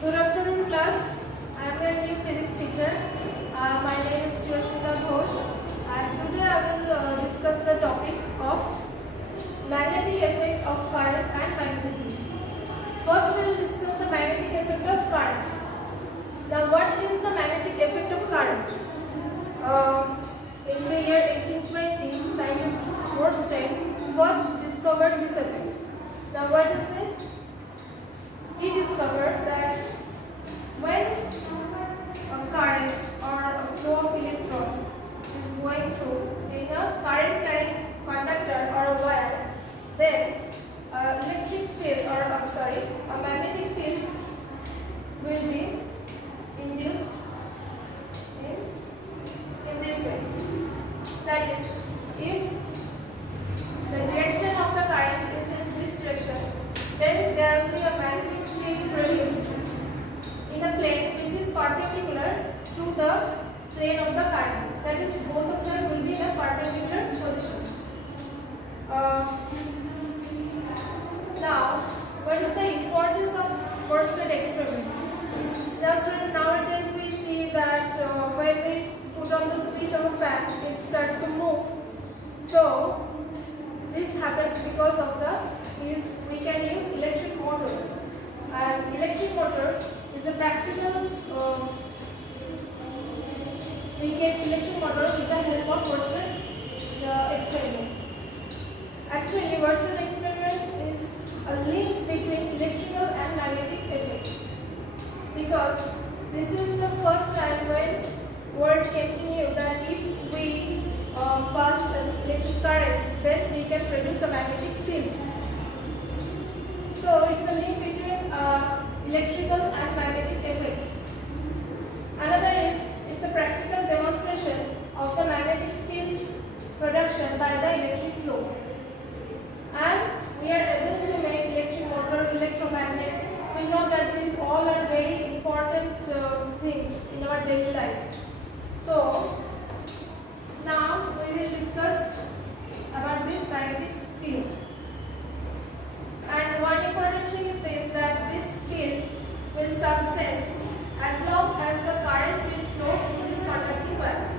Good afternoon, class. I am your new physics teacher. My name is Chirashmita, and today I will discuss the topic of magnetic effect of current and magnetism. First, we will discuss the magnetic effect of current. Now, what is the magnetic effect of current? In the year 1820, scientist first discovered this effect. Now, what is this? He discovered that when a current or a flow of electron is going through in a current carrying conductor or a wire, then electric field or a magnetic field will be induced in this way. That is, if the direction of the current is in this direction, then there will be a magnetic field produced in a plane which is perpendicular to the plane of the current. That is, both of them will be in a perpendicular position. Now, what is the importance of Worsted experiment? Now, students, nowadays we see that when we put on the switch of a fan, it starts to move. So, this happens because of we can use electric motor. And electric motor is a practical, we get electric motor with the help of Worsted experiment. Actually, Worsted experiment is a link between electrical and magnetic effect, because this is the first time when world came to know that if we pass an electric current, then we can produce a magnetic field. So it's a link between electrical and magnetic effect. Another is, it's a practical demonstration of the magnetic field production by the electric flow. And we are able to make electric motor, electromagnet. We know that these all are very important things in our daily life. So now we will discuss about this magnetic field. And one important thing is this, that this field will sustain as long as the current will flow through this conducting wire.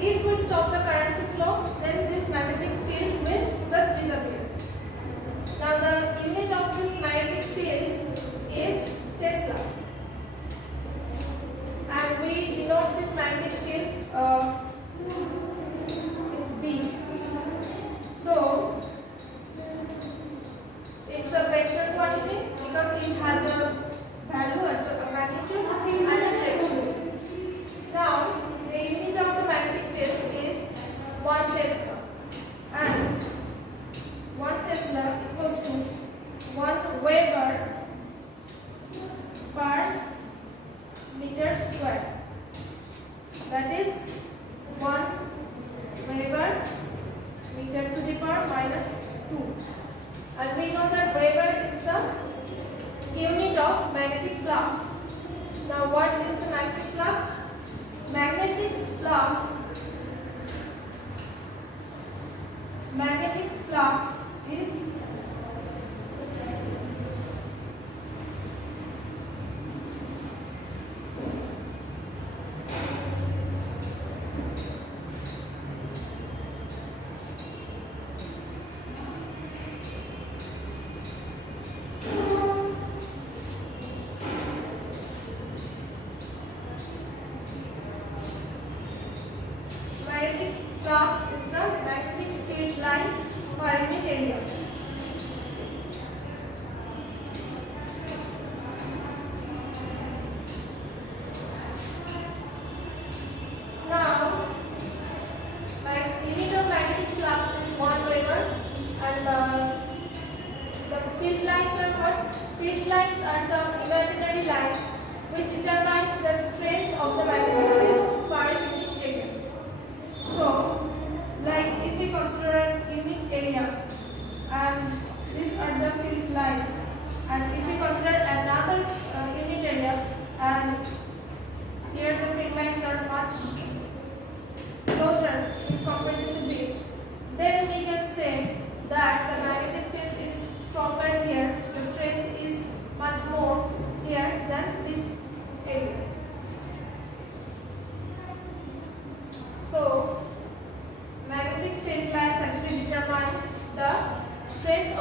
If we stop the current to flow, then this magnetic field will just disappear. Now the unit of this magnetic field is Tesla. And we denote this magnetic field B. So it's a vector quantity because it has a value, a magnitude and a direction. Now the unit of the magnetic field is 1 Tesla, and 1 Tesla equals to 1 Weber per meter square. That is 1 Weber meter to the power minus 2. And we know that Weber is the unit of magnetic flux. Now, what is the magnetic flux? Magnetic flux is the magnetic field lines per unit area. Now, unit of magnetic flux is 1 Weber, and the field lines are what? Field lines are some imaginary lines which determines the strength of the magnetic field per unit area. So, like if we consider an unit area, and these are the field lines, and if we consider another unit area, and here the field lines are much closer in comparison to this, then we can say that the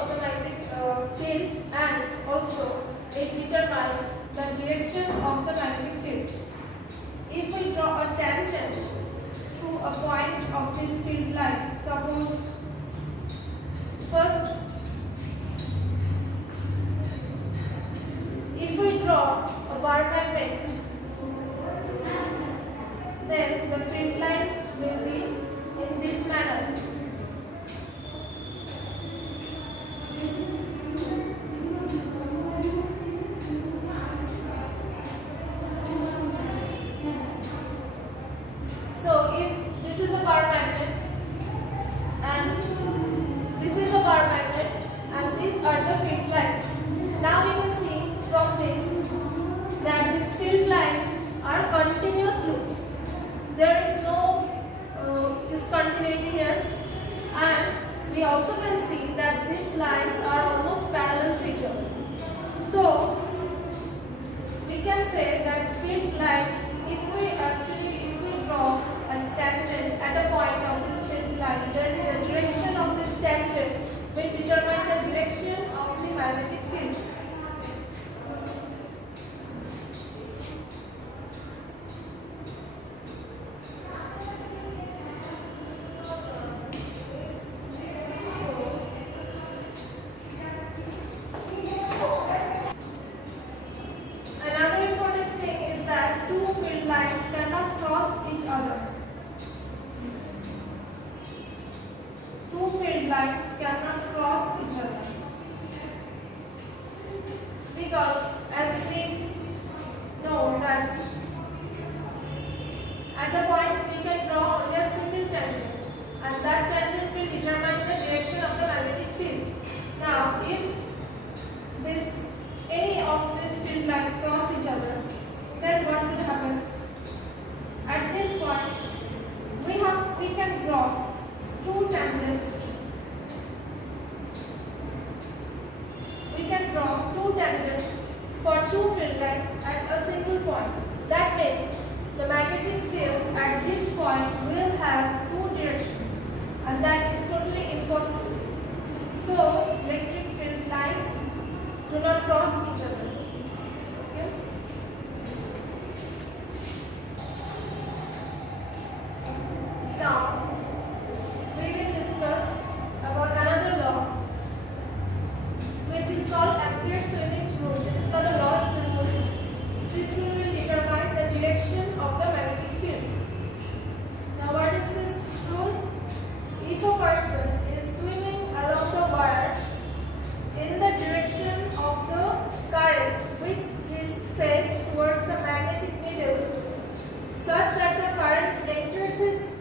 of the magnetic field, and also it determines the direction of the magnetic field. If we draw a tangent through a point of this field line, suppose first if we draw a bar magnet, then the field lines will be in this manner. So if this is a bar magnet and this is a bar magnet and these are the field lines. Now we can see from this that these field lines are continuous loops. There is no discontinuity here, and we also can see that these lines are almost parallel to each other. So we can say that field lines, if we draw a tangent at a point of this field line, then the direction of this tangent will determine the direction of the magnetic field. Another important thing is that two field lines cannot cross each other. Two field lines cannot cross each other because, as we know, that at a point we can draw only a single tangent, and that tangent will determine the direction of the magnetic field. Now, if any of these field lines cross each other, then what will happen? At this point, we can draw two tangents. We can draw two tangents for two field lines at a single point. That means the magnetic field at this point will have two directions, and that is totally impossible. So electric field lines do not cross each other. Okay? Now we will discuss about another law, which is called Ampere's swimming rule. It is not a law, it's a rule. This rule will determine the direction of the magnetic field. Now what is this rule? If a person is swimming along the wire in the direction of the current with his face towards the magnetic needle, such that the current enters his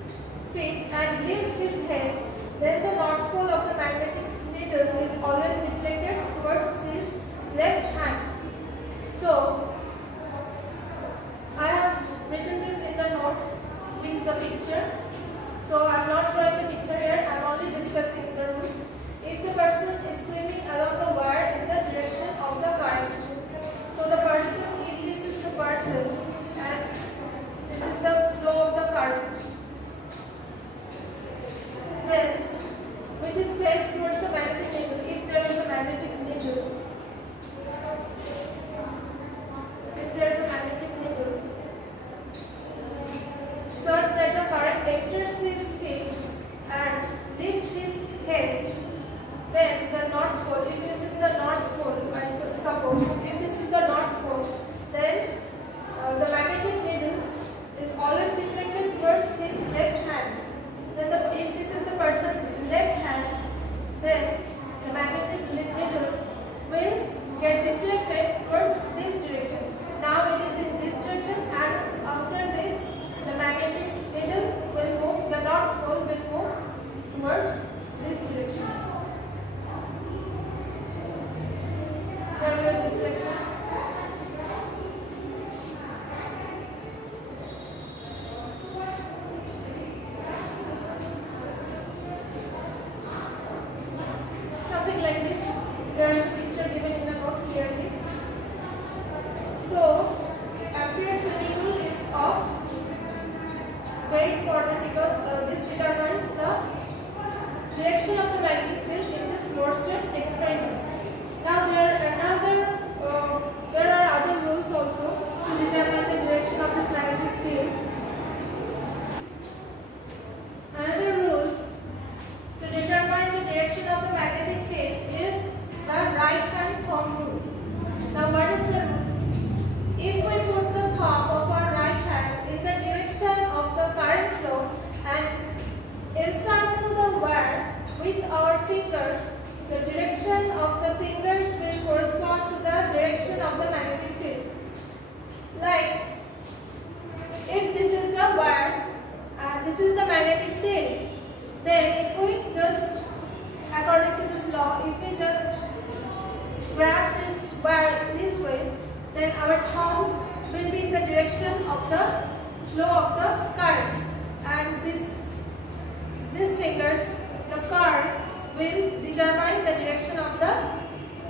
feet and leaves his head, then the north pole of the magnetic needle is always deflected towards his left hand. So I have written this in the notes with the picture. So I am not drawing the picture here, I am only discussing the rule. If the person is swimming along the wire in the direction of the current, so the person, if this is the person and this is the flow of the current, then with his face towards the magnetic needle, if there is a magnetic needle, such that the current enters his feet and leaves his head, then the north pole, if this is the north pole, I suppose, if this is the north pole, then the magnetic needle is always deflected towards his left hand. Then if this is the person left hand, then the magnetic needle will get deflected towards this direction. Now it is in this direction, and after this the magnetic needle will move, the north pole will move towards this direction. right hand thumb rule. Now what is the rule? If we put the thumb of our right hand in the direction of the current flow and encircle the wire with our fingers, the direction of the fingers will correspond to the direction of the magnetic field. Like, if this is the wire and this is the magnetic field, then if we just, according to this law, if we just grab this wire in this way, then our thumb will be in the direction of the flow of the current, and these fingers, the curve, will determine the direction of the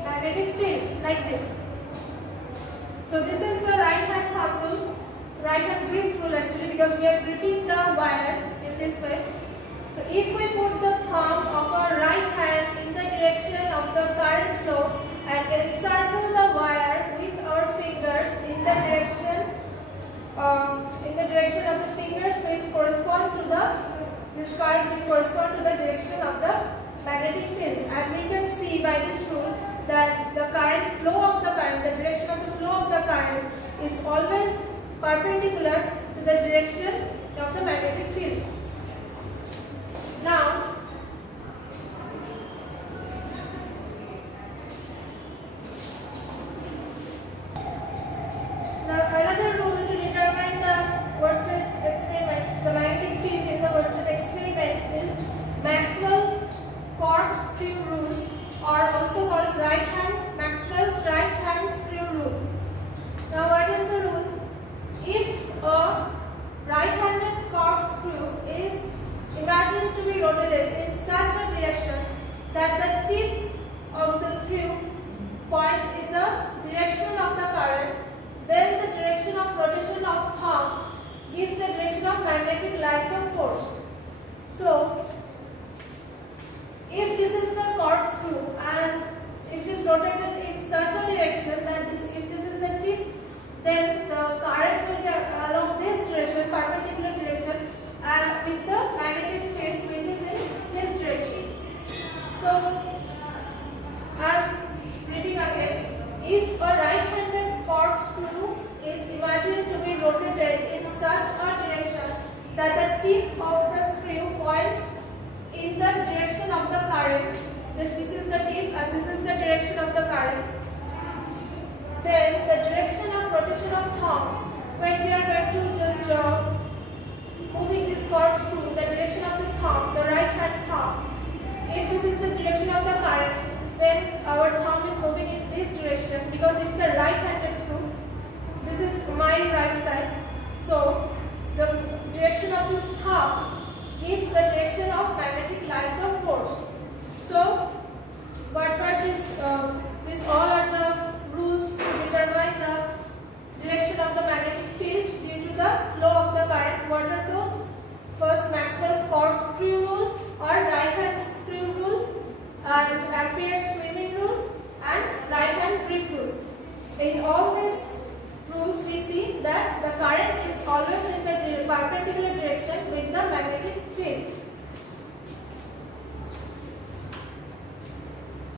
magnetic field, like this. So this is the right hand thumb rule, right hand grip rule actually, because we are gripping the wire in this way. So if we put the thumb of our right hand in the direction of the current flow and encircle the wire with our fingers in the direction of the fingers will correspond to this current will correspond to the direction of the magnetic field, and we can see by this rule that the current flow of the current, the direction of the flow of the current is always perpendicular to the direction of the magnetic field. Now, another rule to determine the worsted experiments, the magnetic field in the worsted experiments, is Maxwell's corkscrew rule, or also called Maxwell's right hand screw rule. Now, what is the rule? If a right-handed corkscrew is imagined to be rotated in such a direction that the tip of the screw point in the direction of the current, then the direction of rotation of thumbs gives the direction of magnetic lines of force. So, if this is the corkscrew and if it is rotated in such a direction that if this is the tip, then the current will be along this direction, perpendicular direction, and with the magnetic field which is in this direction. So, I am reading again. If a right-handed corkscrew is imagined to be rotated in such a direction that the tip of the screw points in the direction of the current, this is the tip and this is the direction of the current, then the direction of rotation of thumbs, when we are going to just moving this corkscrew, the direction of the thumb, the right hand thumb, if this is the direction of the current, then our thumb is moving in this direction because it's a right-handed screw. This is my right side. So the direction of this thumb gives the direction of magnetic lines of force. So what were these all are the rules to determine the direction of the magnetic field due to the flow of the current. What are those? First, Maxwell's corkscrew rule or right-hand screw rule, and Ampere's swimming rule, and right-hand grip rule. In all these rules, we see that the current is always in the perpendicular direction